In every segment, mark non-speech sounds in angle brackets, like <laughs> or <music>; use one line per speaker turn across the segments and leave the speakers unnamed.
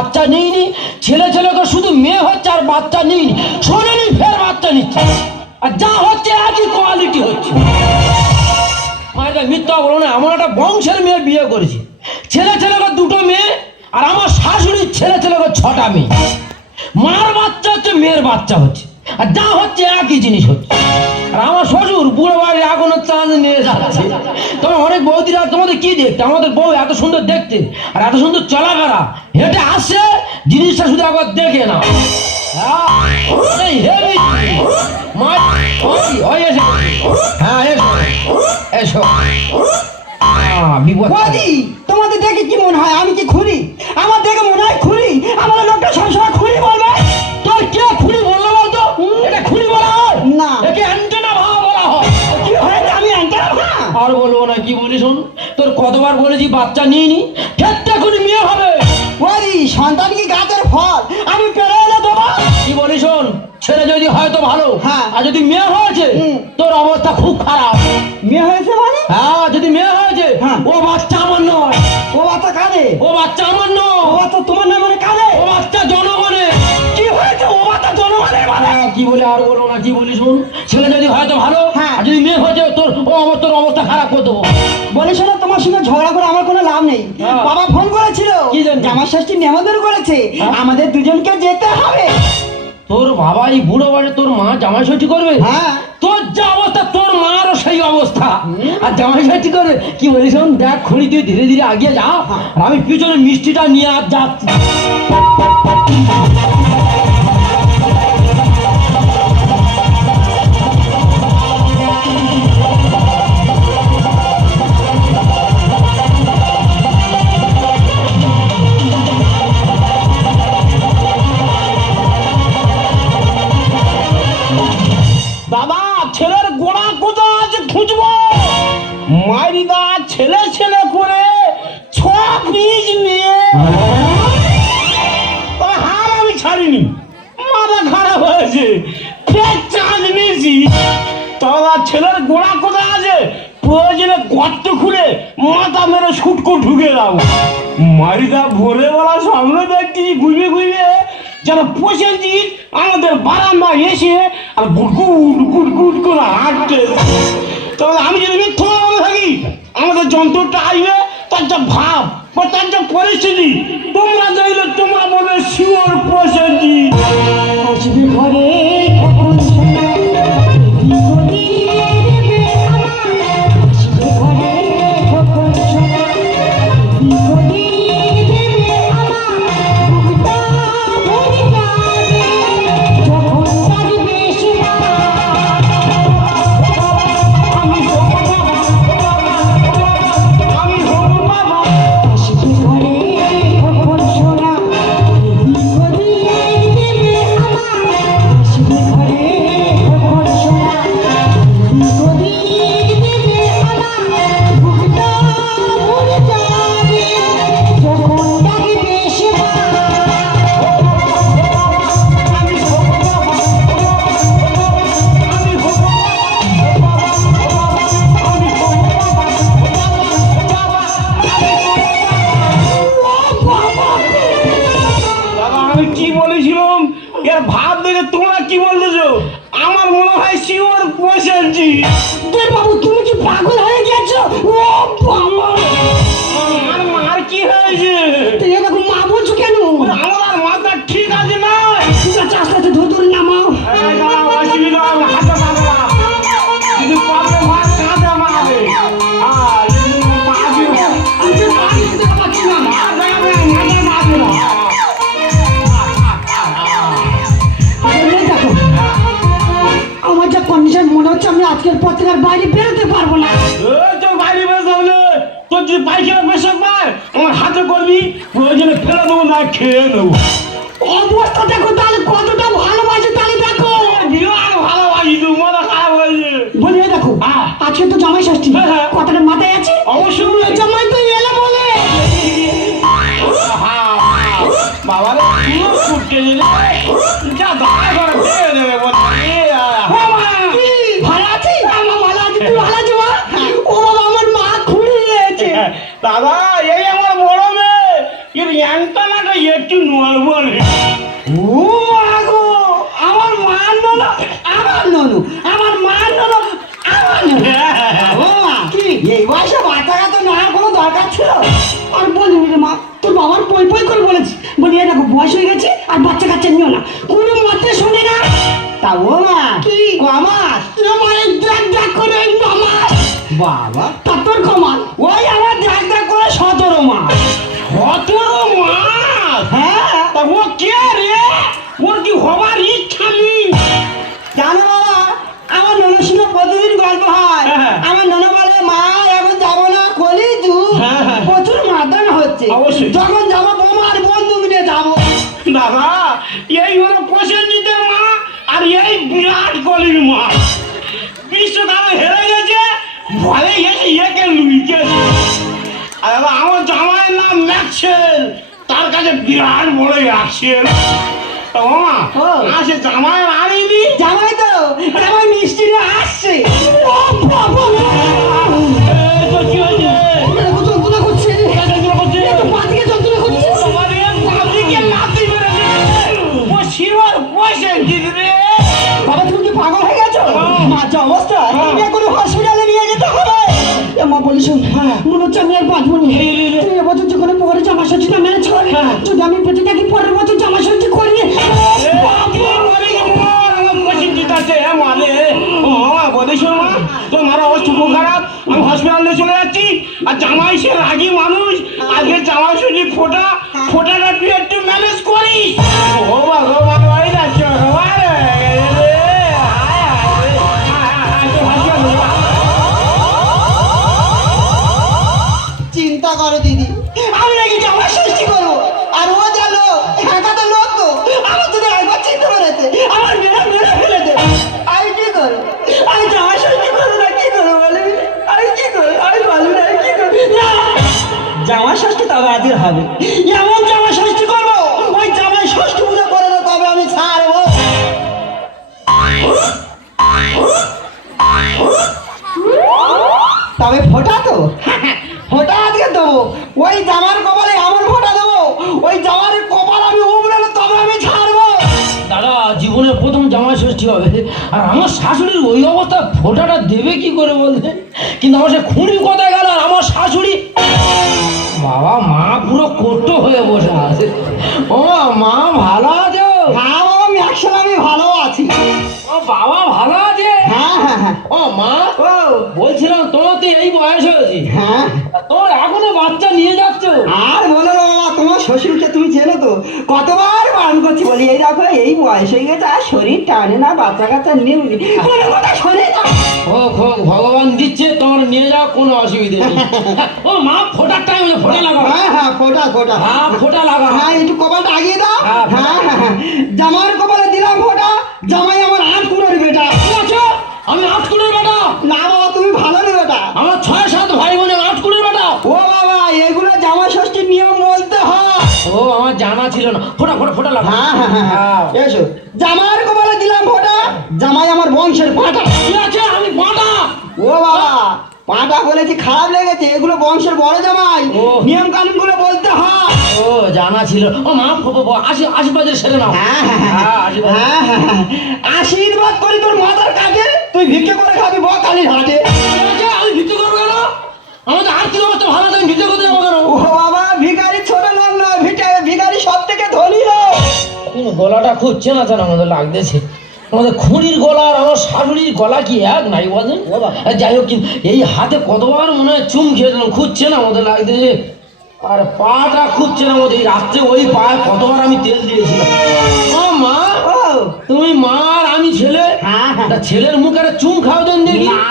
বাচ্চা নিইনি, ছেলে ছেলেকে শুধু মেয়ে হচ্ছে আর বাচ্চা নিইনি। শোনেনি, ফের বাচ্চা নিচ্ছে। আর যা হচ্ছে, একই কোয়ালিটি হচ্ছে। মায়েরা মিথ্যা বলো না, এমন একটা বংশের মেয়ে বিয়ে করেছি। ছেলে ছেলেকে দুটো মেয়ে, আর আমার শাশুড়ির ছেলে ছেলেকে ছটা মেয়ে। মার বাচ্চা হচ্ছে, মেয়ের বাচ্চা হচ্ছে। আর যা হচ্ছে একই জিনিস হচ্ছে। আর আমার শ্বশুর বুড়ো বাড়ি এখনও চাঁদ নিয়ে যাচ্ছে। তবে অনেক বৌদিরা তোমাদের কি দেখতে? আমাদের বউ এত সুন্দর দেখতে আর এত সুন্দর চলাফেরা। হেঁটে আসছে জিনিসটা শুধু একবার দেখে না হ্যাঁ, হ্যাঁ
তোমাদের দেখে কি মনে হয়? আমি কি খুলি আমার দেখে মনে হয় খুলি আমার লোকটা
বলেছি বাচ্চা নিয়ে নি ক্ষেত্রে এখনই মেয়ে হবে।
বৌদি সন্তান কি গাছের ফল? আমি পেরে এনে দেবো।
কি বলি শোন ছেলে যদি হয় তো ভালো
হ্যাঁ।
আর যদি মেয়ে হয়েছে তোর অবস্থা খুব খারাপ।
মেয়ে হয়েছে মানে?
হ্যাঁ যদি মেয়ে হয়েছে
হ্যাঁ।
ও বাচ্চা আমার নয়।
ও বাচ্চা কাঁদে
ও বাচ্চা আমার নয়।
ও বাচ্চা তোমার নামে মানে কাঁদে
ও বাচ্চা জনগণের।
কি হয়েছে? ও বাচ্চা জনগণের মানে?
হ্যাঁ, কি বলে আর বলো না কি বলি শোন? ছেলে
ষষ্ঠী নেমন্তন্ন করেছে।
হ্যাঁ।
আমাদের দুজনকে যেতে হবে।
তোর বাবাই বুড়ো বাড়ি তোর মা জামাই ষষ্ঠী করবে?
হ্যাঁ।
তোর যা অবস্থা তোর মারও সেই অবস্থা। আর জামাই ষষ্ঠী করে কি বলিস দেখ খুলি তুই ধীরে ধীরে আগিয়ে যা। আমি পিছনে মিষ্টিটা নিয়ে আর যাচ্ছি।
গোড়া কোথায় আছে? প্রয়োজনে গর্ত খুলে মাথা মেরে সুটকো ঢুকে দাও। মারিদা ভোরে বেলা সামনে দেখছি ঘুরে ঘুরে যেন পশেছি আমাদের বারান্দা এসে আর গুড়গুড় গুড়গুড় করে হাঁটতে তবে আমি যদি মিথ্যা বলে থাকি, আমাদের যন্ত্রটা আসবে, তার যা ভাব বা তার যা পরিস্থিতি, তোমরা চাইলে তোমরা বলবে, শিওর পশেছি
আসবে ঘরে
খেয়ে নেব।
অবস্থা দেখো তাহলে কতটা ভালোবাসে তাহলে দেখো।
বিরাট ভালোবাসি তুই মাথা খারাপ হয়েছে
বলি দেখো
হ্যাঁ।
আজকে তো জামাই ষষ্ঠী।
হ্যাঁ, হ্যাঁ।
কথাটা মাথায় আছে?
অবশ্যই।
জামাই
নলো আমার ননু আমার মা নলো আমার ও মা কি? এই বয়সে বাচ্চা কাচ্চা নেওয়ার কোনো দরকার ছিল? আর বলি রে মা তোর বাবার পই পই করে বলেছি। বলি এই দেখো বয়স হয়ে গেছে আর বাচ্চা কাচ্চা নিও না। কোনো মতে শোনে না। তা ও মা কি? কমাস। আমার ডাক ডাক করে নমাস বাবা হচ্ছে
অবশ্যই।
যখন যাব বোমার বন্ধু মিলে যাব।
দাদা এই হলো প্রসেনজিতের মা আর এই বিরাট কোহলির মা। বিশ্বকাপে হেরে গেছে ভলে এসে একে লুইকে আর দাদা আমার জামাইয়ের নাম ম্যাক্সেল। তার কাছে বিরাট বড় অ্যাকশন। তা মামা
ও।
আসে জামাই আনিনি
জামাই তো জামাই মিষ্টি আসছে। আর
জামাই সে রাগি মানুষ। আগে জামাই শুনি ফোটা ফোটাটা তুই একটু ম্যানেজ করিস। ও ভগবান।
আজকে হবে। এমন জামা ষষ্ঠী করব, ওই জামাই ষষ্ঠী পুজো করে না, তবে আমি ছাড়বো। তবে ফোটা তো, ফোটা আজকে দেবো। ওই জামার কপালে আমার ফোটা দেবো, ওই জামার কপাল আমি উবড়ালে তবে আমি ছাড়বো।
দাদা, জীবনের প্রথম জামাই ষষ্ঠী হবে। আর আমার শাশুড়ির ওই অবস্থা, ফোটাটা দেবে কি করে বলতে? কিন্তু আমার সে খুঁড়ি কোথায় গেল? আর আমার শাশুড়ি বাবা মা পুরো কোট্ট হয়ে বসে আছে। ও মা ভালো আছে?
হ্যাঁ বাবা ম্যাক্সিমাম আমি ভালো আছি।
ও বাবা ভালো আছে?
হ্যাঁ হ্যাঁ হ্যাঁ।
ও মা
ও।
বলছিলাম তোমার তো এই বয়স হয়েছে।
হ্যাঁ।
তোর এখনও বাচ্চা নিয়ে যাচ্ছ?
আর বলো বাবা তোমার শ্বশুরকে তুমি চেনো তো? কতবার করছি বলি এই দেখো এই বয়স হয়ে গেছে আর শরীর টানে না বাচ্চা কাচ্চা নিয়ে কোনো কথা শোনে না।
ও খো- ভগবান দিচ্ছে তোমার নিয়ে যাও কোনো অসুবিধে নেই। <laughs> ও মা ফোটার টাইম ফোটা লাগাও।
হ্যাঁ হ্যাঁ ফোটা ফোটা।
হ্যাঁ ফোটা লাগাও।
হ্যাঁ একটু কপালটা আগিয়ে দাও।
হ্যাঁ,
হ্যাঁ হ্যাঁ হ্যাঁ। জামার
জানা ফোটা ফোটা ফোটা লাগাও
হ্যাঁ হ্যাঁ হ্যাঁ। এসো জামার কপালে দিলাম ফোটা। জামাই আমার বংশের পাটা
ঠিক আছে? আমি পাটা
ও বাবা পাটা বলেছি খারাপ লেগেছে। এগুলো বংশের বড় জামাই। নিয়ম কানুনগুলো বলতে হয়।
ও জানা ছিল। ও মা আশি আশি বাজে সেরে নাও।
হ্যাঁ হ্যাঁ
হ্যাঁ,
হ্যাঁ
আশীর্বাদ।
করি তোর মাথার কাছে তুই ভিক্ষে করে খাবি বকালির হাটে।
আমি ভিক্ষে করব কেন? আমাদের আর্থিক অবস্থা ভালো আমি ভিক্ষে করতে যাব কেন?
ও বাবা ভিখারি
কিন্তু গলাটা খুব চেনা চেনা আমাদের লাগতেছে। আমাদের খুঁড়ির গলা আর আমার শাশুড়ির গলা কি এক? নাই বলেন যাই হোক কিন্তু এই হাতে কতবার মনে হয় চুম খেয়ে দিলাম খুব চেনা আমাদের লাগতেছে। আর পাটা খুব চেনা আমাদের। এই রাত্রে ওই পায়ে কতবার আমি তেল দিয়েছিলাম। ও মা তুমি মা আর আমি ছেলে?
হ্যাঁ হ্যাঁ।
ছেলের মুখে একটা চুম খাও দেন দেখি।
না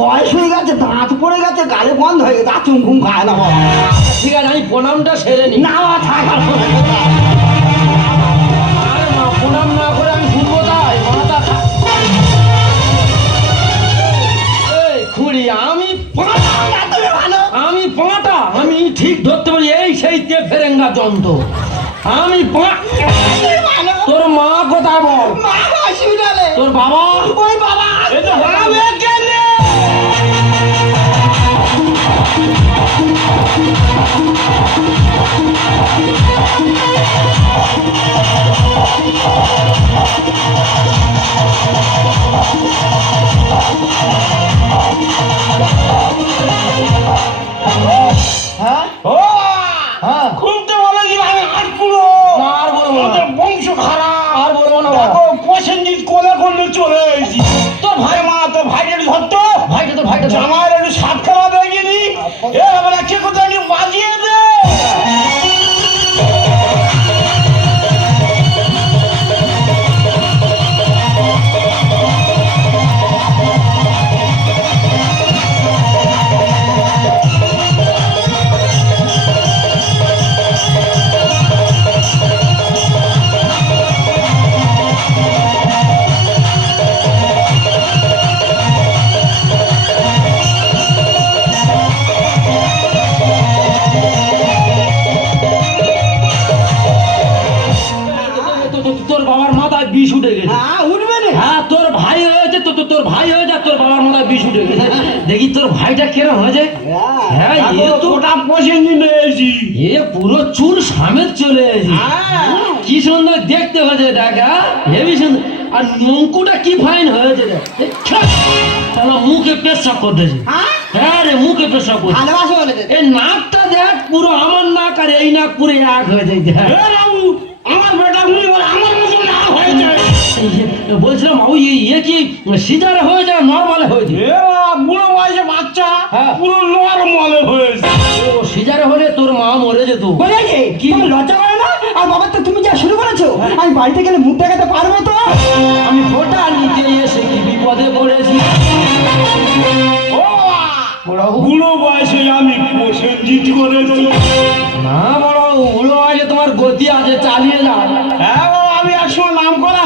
বয়স হয়ে গেছে দাঁত পড়ে গেছে গালে বন্ধ হয়ে গেছে আর চুম ঘুম খায় না
ঠিক আছে আমি প্রণামটা সেরে নিই।
না বাবা
এই আমি পাটা আমি পাটা আমি ঠিক ধরতে পারি এই সেই তে ফেরেঙ্গা যন্ত্র। আমি তোর মা কোথায় বল? তোর বাবা?
ওই বাবা
উঠে গেছে।
উঠবে
হ্যাঁ তোর ভাই হয়েছে তো তোর ভাই হয়ে যা তোর বাবার মাথায় বিষ উঠে গেছে। দেখি তোর ভাইটা কেরম হয়েছে। হ্যাঁ, হ্যাঁ এ তো
ওটা পয়সা নিয়ে এসেছি
এ পুরো চুল সামের চলে এসেছি। কি সুন্দর দেখতে হয়েছে দেখা হ্যাঁ, হেবি সুন্দর। আর নঙ্কুটা কি ফাইন হয়েছে তাহলে মুখে পেশাব করতেছে।
হ্যাঁ?
হ্যাঁ রে মুখে পেশাব করছে এই নাকটা দেখ পুরো আমার নাক আর এই নাক পুরো এক হয়ে যায় বলছিলাম ওই ইয়ে কি? সিজারে হয়েছে না নর্মালে হয়েছে?
বুড়ো বয়সে বাচ্চা
হ্যাঁ।
পুরো নর্মালে হয়েছে।
ও সিজারে হলে তোর মা মরে যেত।
কি? লজ্জা করে না? আর বাবা তো তুমি যা শুরু করেছ হ্যাঁ। আমি বাড়িতে গেলে মুখ দেখাতে পারব তো?
আমি ফোটা নিতে এসে কি বিপদে পড়েছি?
বুড়ো বয়সে আমি প্রসেনজিৎ করেছি।
না বড় বুড়ো বয়সে তোমার গতি আছে চালিয়ে যাও।
হ্যাঁ আমি একসময় নাম করা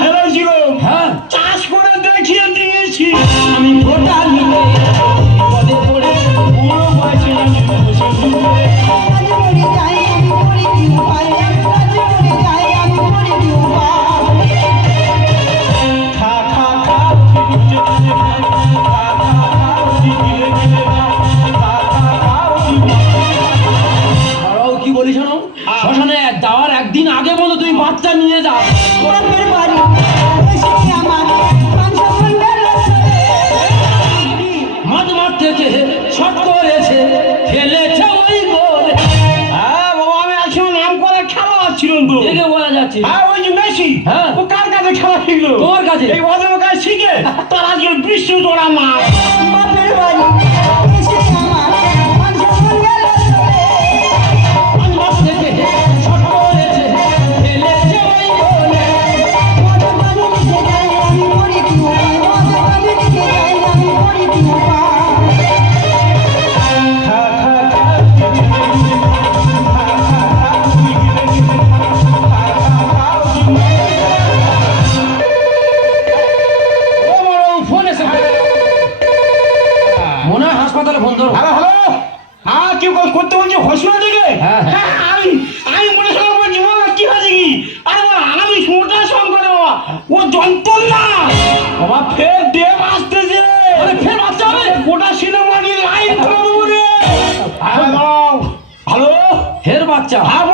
job. I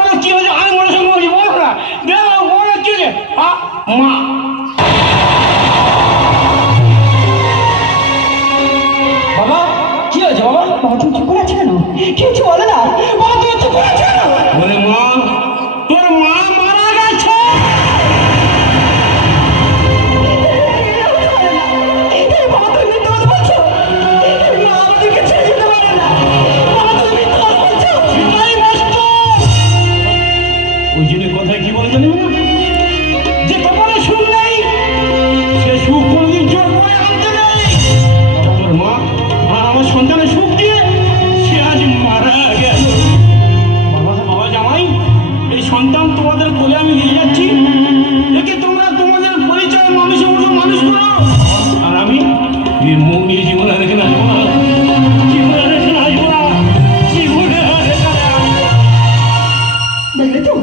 ছিলে তো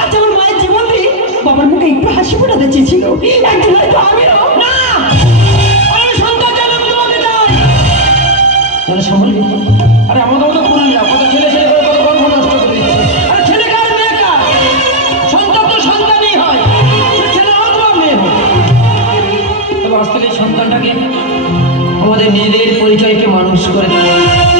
আর আমার
মায়ের জীবন
দিয়ে বাবার মুখে একটু হাসি ফোটাতে চেয়েছিল। একদিন হয়তো আমিও আরে আমাদের মতো করুন না।
ছেলে ছেলে নষ্ট করে
দিচ্ছে ছেলে সন্তান তো সন্তানই হয়। ছেলে সন্তানটাকে
আমাদের নিজেদের পরিচয়কে মানুষ করে দেয়